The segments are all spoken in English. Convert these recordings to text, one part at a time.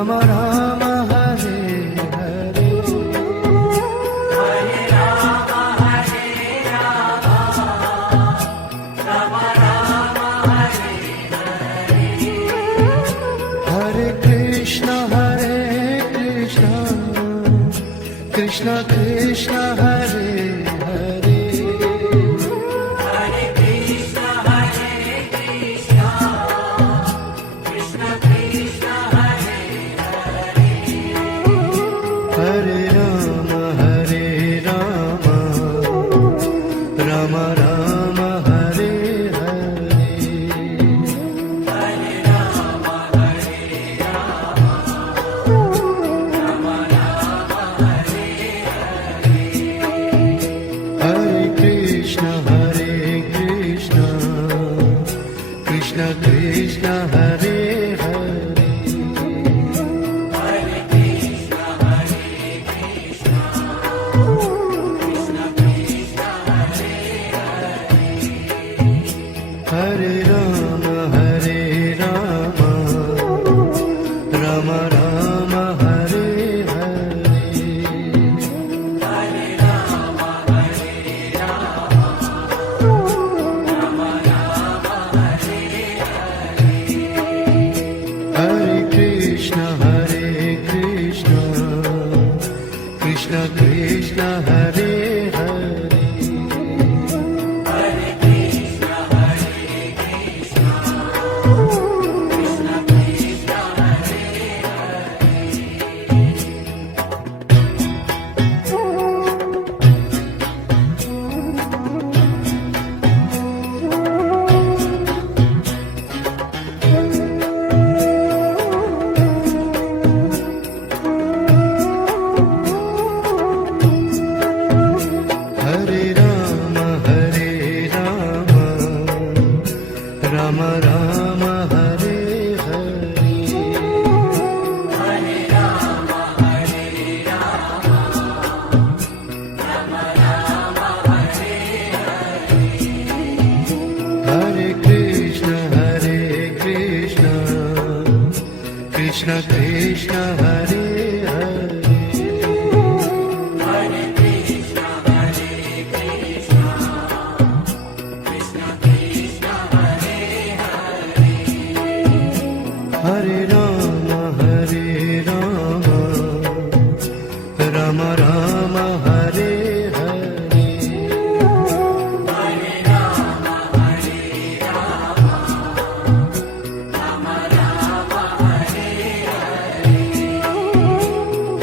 Ram Ram Hare Hare Hare Ram Ram Ram Hare Hare Hare Krishna Krishna Krishna Hare Hare Hare Krishna Krishna Krishna Hare Hare Hare Ram Ram Ram Hare Hare Hare Ram Ram Ram Hare Hare Krishna Krishna Krishna Hare Hare Hare Krishna Krishna Krishna Hare Hare Ram Ram Ram Hare Hare Hare Ram Ram Ram Hare Hare Krishna Krishna Krishna Hare Hare Hare Krishna Krishna Krishna Hare Hare Ram Ram Ram Hare Hare Hare Ram Ram Ram Hare Hare Krishna Krishna Krishna Hare Hare Hare Krishna Krishna Krishna Hare Hare Ram Ram Ram Hare Hare Hare Ram Ram Ram Hare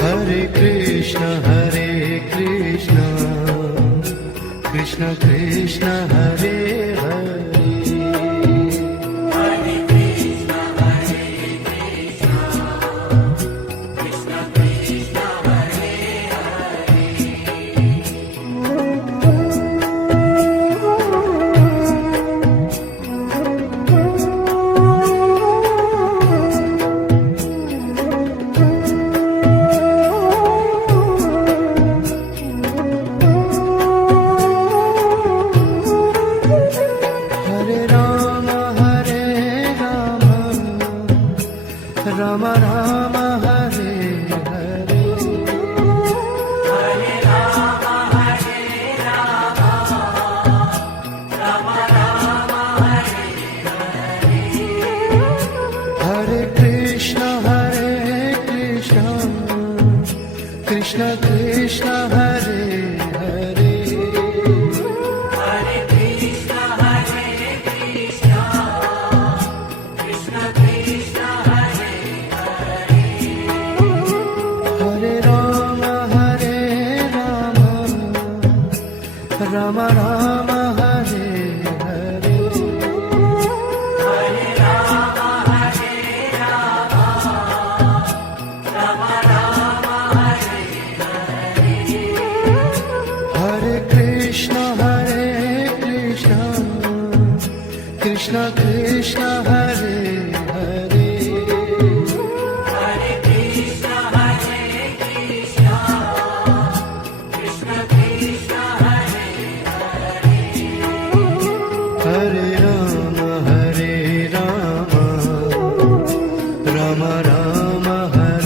Hare Krishna Krishna Krishna Hare Hare Hare Krishna Krishna Krishna Hare Hare Ram Ram Ram Hare Hare Hare Ram Ram Ram Hare Hare Krishna Krishna Krishna Hare Hare Hare Krishna Krishna Krishna Hare Hare Ram Ram Ram Hare Hare Hare Ram Ram Ram Hare Hare Krishna Krishna Krishna Hare Hare Hare Krishna Krishna Krishna Hare Hare Ram Ram Ram Hare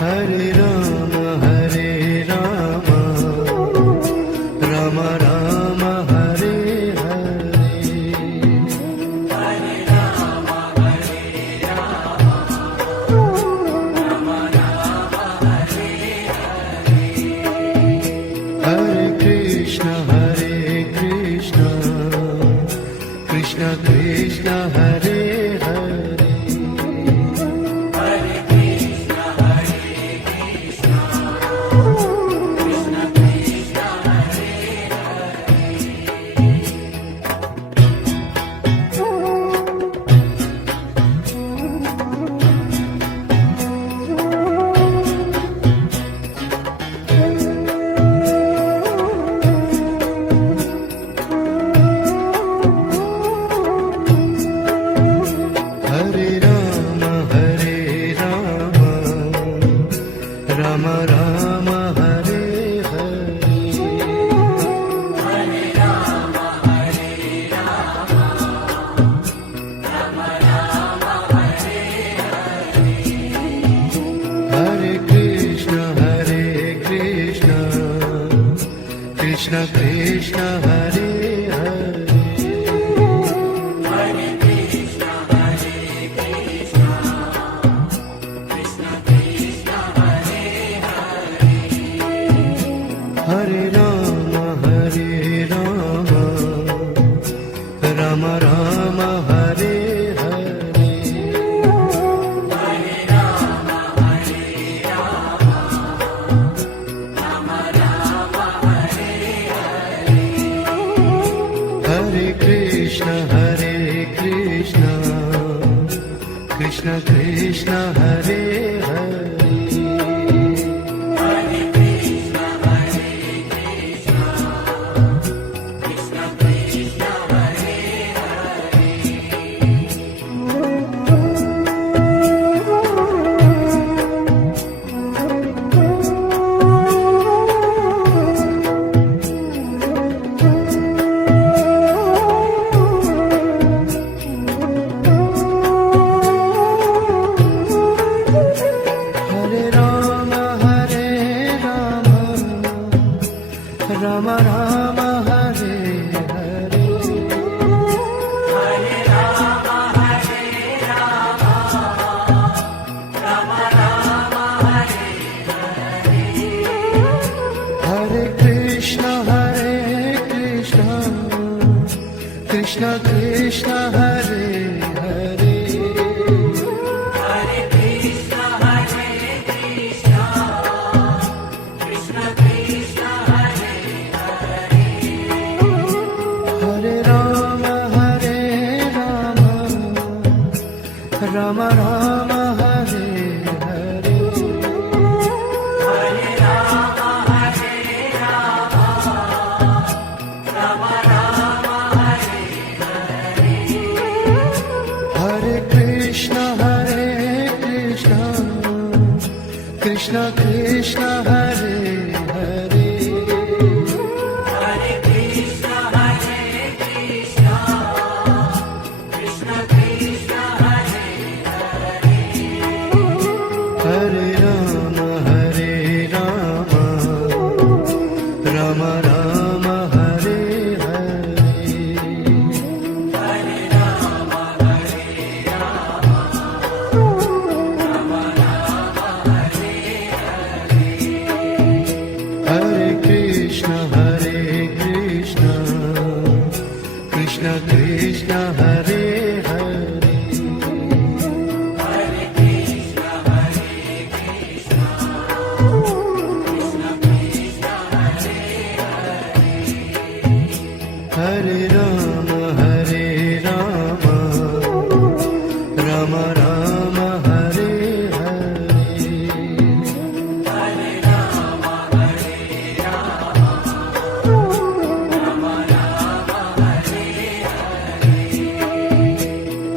Hare Rama, Rama Rama, Hare Hare. Hare Krishna, Krishna Krishna, Hare Hare. Hare Rama, Rama Rama, Hare Hare. Hare Krishna, Krishna Krishna, Hare Hare. Hare Rama, Rama Rama, Hare Hare. Hare Krishna, Krishna Krishna, Hare Hare. Hare Rama, Rama Rama, Hare Hare. Hare Krishna, Krishna Krishna, Hare Hare. Hare Rama, Rama Rama, Hare Hare. Hare Krishna, Krishna Krishna, Hare Hare. Hare Rama, Rama Rama, Hare Hare. Hare Krishna, Krishna Krishna, Hare Hare. Hare Rama, Rama Rama, Hare Hare.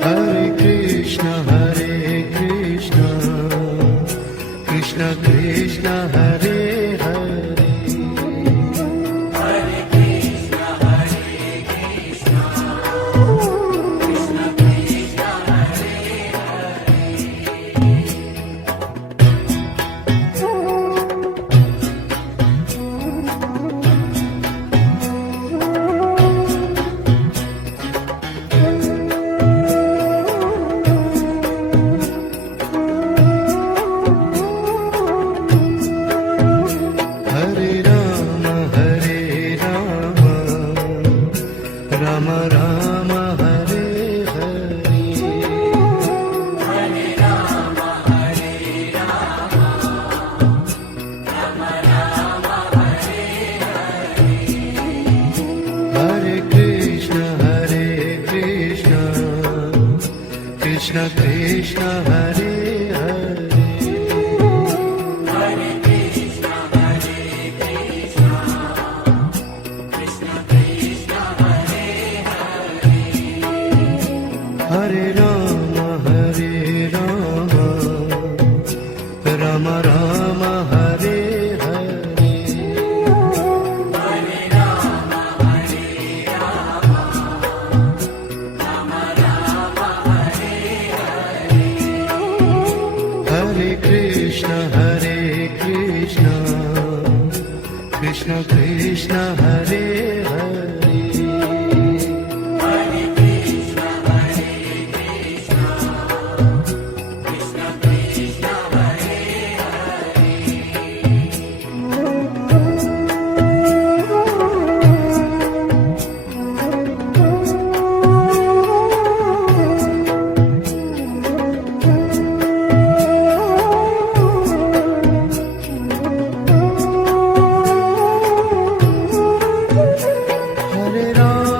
Hare Krishna, Krishna Krishna, Hare Hare. Krishna Krishna Hare Hare Hare Krishna, Krishna Krishna, Hare Hare. Hare Ram Ram Ram Hare Hare Hare Rama, Hare Rama, Rama Rama, Hare Hare. Hare Krishna Krishna Krishna Hare Hare Hare Krishna, Krishna Krishna, Hare Hare Ram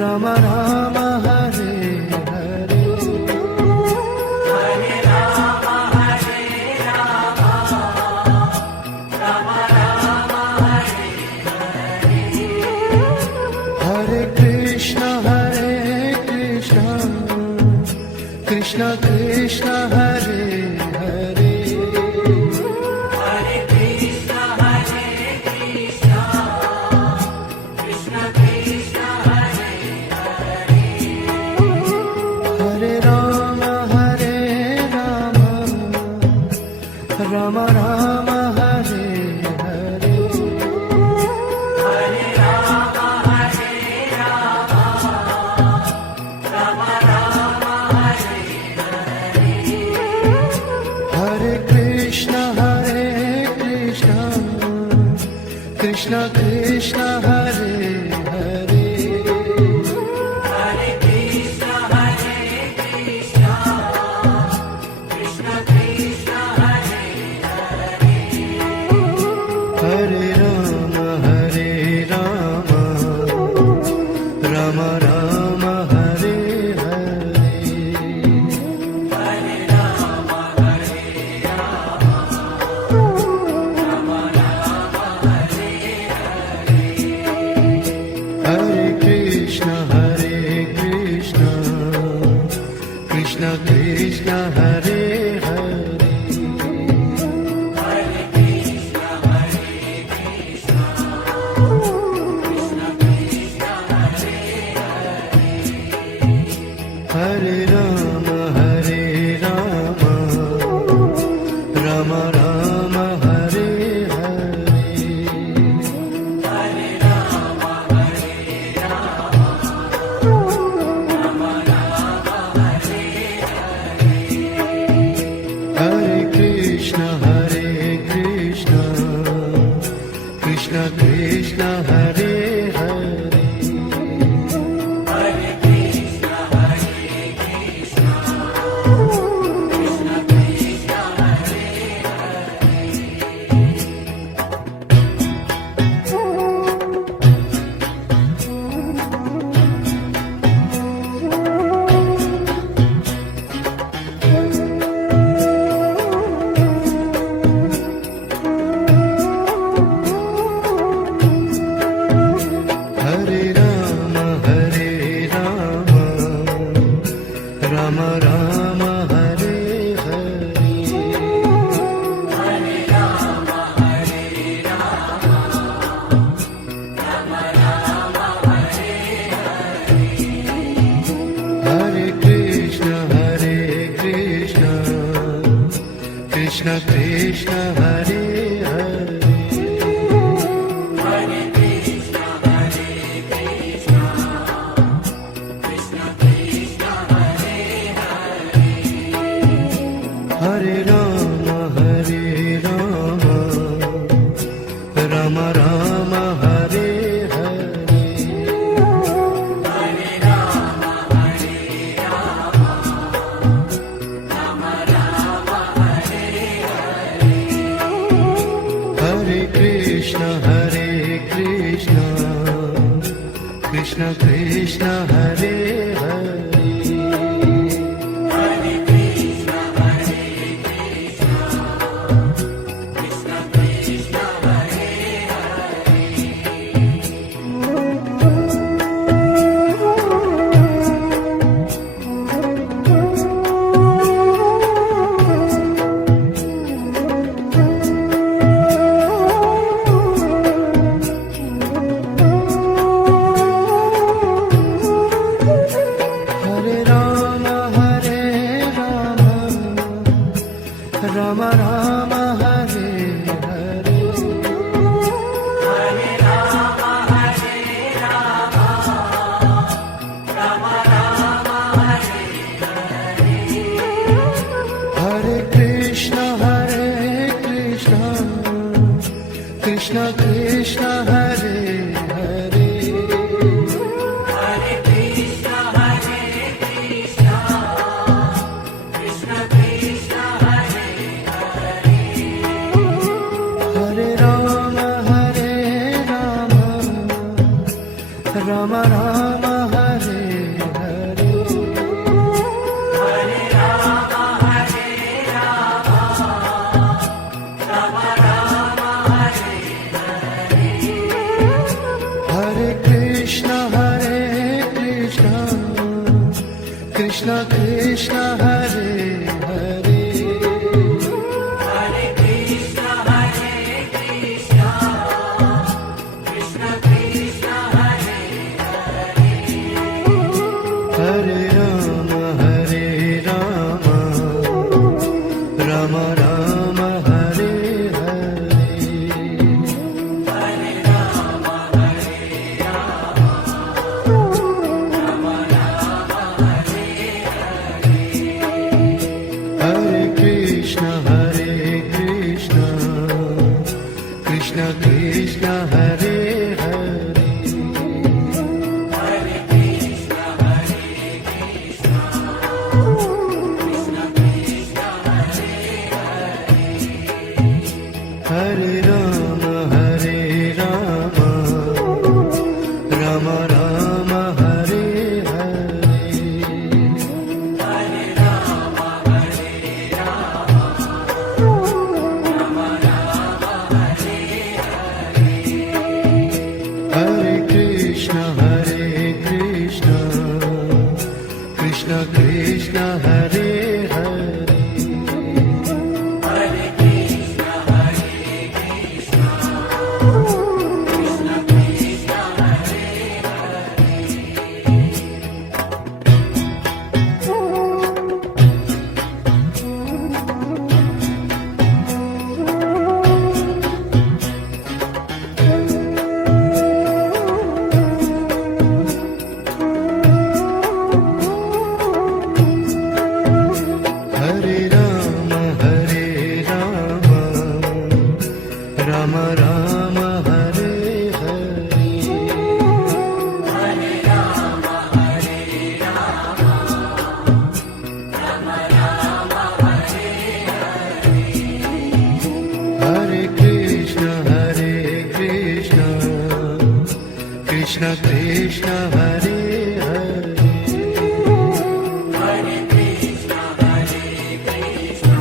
Ram Ram Hare Hare Hare Rama, Hare Rama, Rama Rama, Hare Hare Krishna Krishna Krishna Hare Hare Hare Krishna, Krishna Krishna, Hare Hare. Hare Ram Ram Ram Hare Hare Hare Rama, Hare Rama, Rama Rama, Hare Hare. Hare Krishna Krishna Krishna Hare Hare Hare Krishna, Krishna Krishna, Hare Hare. Hare Ram Ram Ram Hare Hare Hare Rama, Hare Rama, Rama Rama, Hare Hare. Hare Krishna Krishna Krishna Hare Hare Hare Krishna, Krishna Krishna, Hare Hare. Hare Ram Ram Ram Hare Hare Hare Rama, Hare Rama, Rama Rama, Hare Hare. Hare Krishna Krishna Krishna Hare Hare Hare Krishna, Krishna Krishna, Hare Hare. Hare Ram Ram Ram Hare Hare Hare Rama, Hare Rama, Rama Rama, Hare Hare. Hare Krishna Krishna Krishna Hare Hare Hare Krishna, Krishna Krishna, Hare Hare. Hare Ram Ram Ram Hare Hare Hare Rama, Hare Rama, Rama Rama, Hare Hare. Hare Krishna Krishna Krishna Hare Krishna Krishna Hare Hare Hare Krishna Hare Krishna Krishna Krishna Hare Hare Hare Rama Rama Rama Hare Hare Hare Rama Hare Rama Rama Rama Hare Hare Hare Krishna Krishna Krishna Hare Hare Hare Krishna Hare Krishna Krishna Krishna Hare Hare Hare Rama Rama Rama Hare Hare Hare Rama Hare Rama Rama Rama Hare Hare Hare Krishna Krishna Krishna Hare Hare Hare Krishna Hare Krishna Krishna Krishna Hare Hare Hare Rama Rama Rama Hare Hare Hare Rama Hare Rama Rama Rama Hare Hare Hare Krishna Krishna Krishna Hare Hare Hare Krishna Hare Krishna Krishna Krishna Hare Hare Rama Rama Rama Hare Hare Hare Rama Hare Rama Rama Rama Hare Hare Hare Krishna Krishna Krishna Hare Hare Hare Krishna Hare Krishna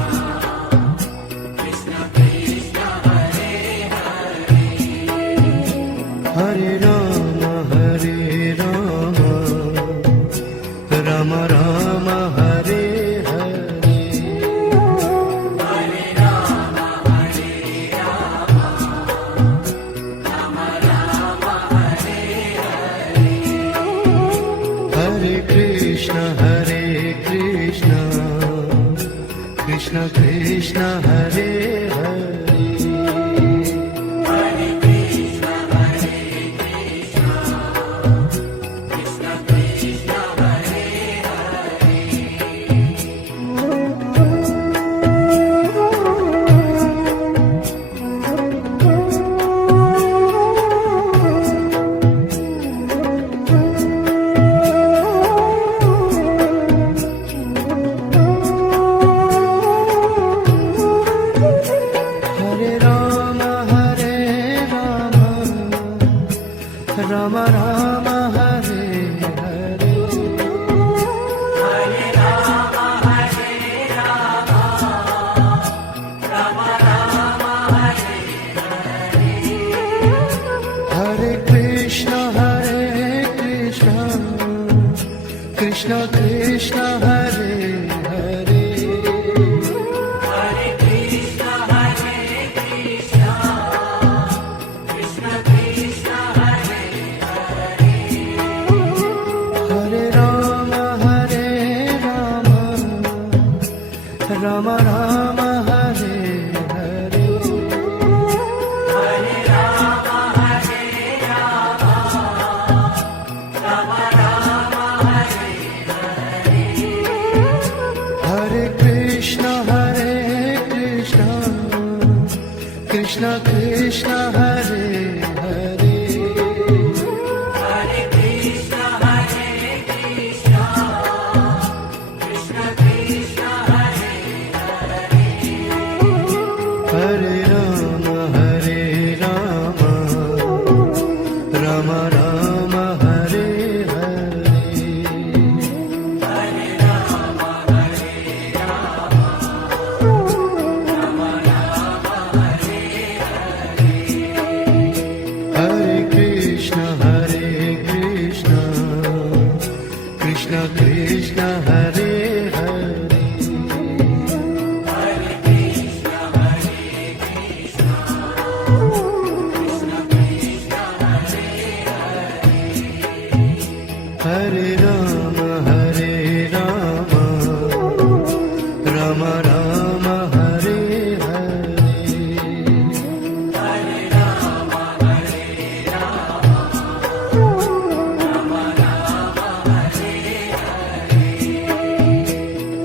Krishna Krishna Hare Hare Hare Rama Rama Rama Hare Hare Hare Rama Hare Rama Rama Rama Hare Hare Hare Krishna Krishna Krishna Hare Hare Hare Krishna Hare Krishna Krishna Krishna Hare Hare Hare Rama Rama Rama Hare Hare Hare Rama Hare Rama Rama Rama Hare Hare Hare Krishna Krishna Krishna Hare Hare Hare Krishna Hare Krishna Krishna Krishna Hare Hare Hare Rama Rama Rama Hare Hare Hare Rama Hare Rama Rama Rama Hare Hare Hare Krishna Krishna Krishna Hare Ram Ram Hare Hare Hare Rama, Hare Rama, Rama Rama, Hare Hare.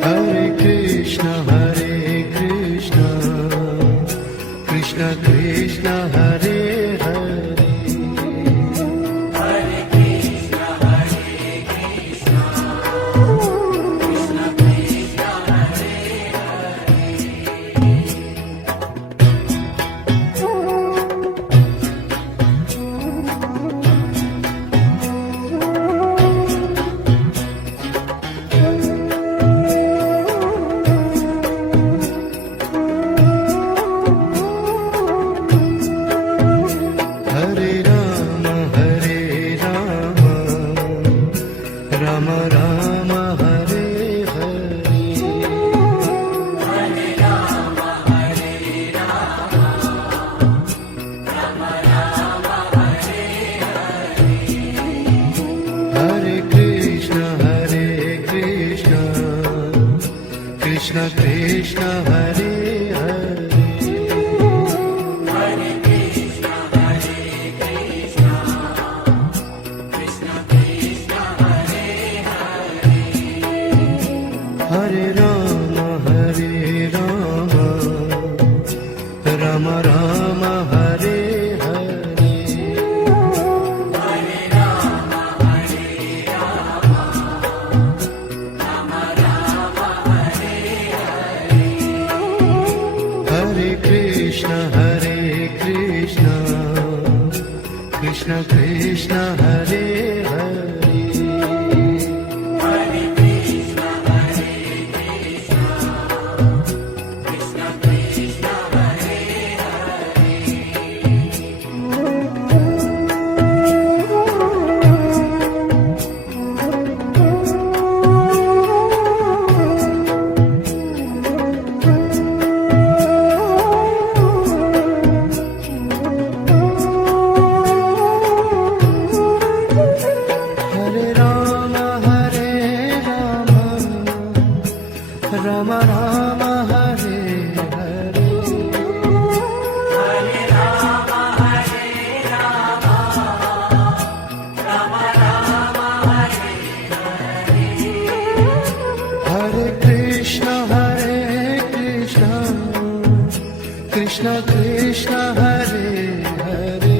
Hare Krishna, Krishna Krishna, Hare Hare. Hare Krishna, Hare Krishna, Krishna Krishna, Hare Hare Rama, Rama Rama, Hare Hare. Hare Rama, Hare Rama, Rama Rama, Hare Hare. Hare Krishna, Krishna Krishna, Hare Hare. Hare Krishna, Hare Krishna, Krishna Krishna, Hare Hare. Hare Rama, Rama Rama, Hare Hare. Hare Rama, Hare Rama, Rama Rama, Hare Hare. Hare Krishna, Krishna Krishna, Hare Hare. Hare Krishna, Hare Krishna, Krishna Krishna, Hare Hare Rama, Rama Rama, Hare Hare. Hare Rama, Hare Rama, Rama Rama, Hare Hare. Hare Krishna, Krishna Krishna, Hare Hare.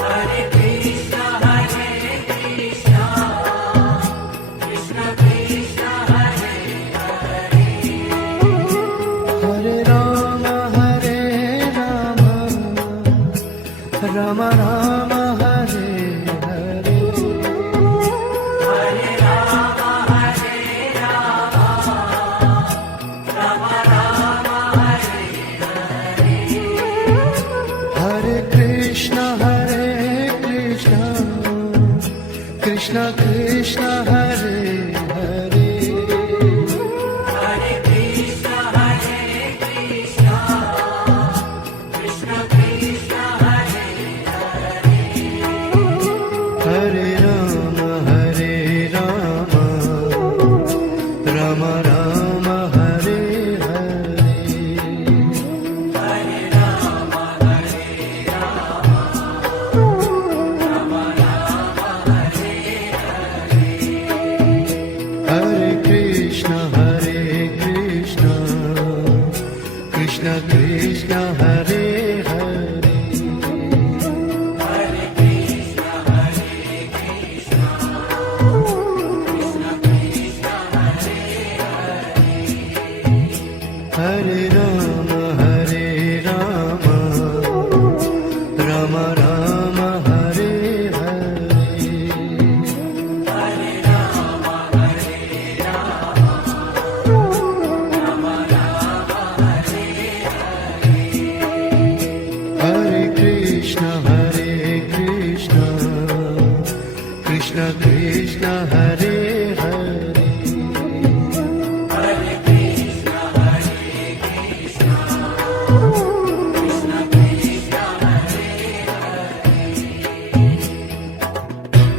Hare Krishna, Hare Krishna, Krishna Krishna, Hare Hare. Hare Rama, Rama Rama, Hare Hare. Hare Rama, Hare Rama, Rama Rama, Hare Hare. Hare Krishna, Krishna Krishna, Hare Hare. Hare Krishna, Hare Krishna, Krishna Krishna, Hare Hare. Hare Rama, Rama Rama, Hare Hare. Hare Rama, Hare Rama, Rama Rama, Hare Hare. Hare Krishna, Krishna Krishna, Hare Hare. Hare Krishna, Hare Krishna, Krishna Krishna, Hare Hare. Hare Rama,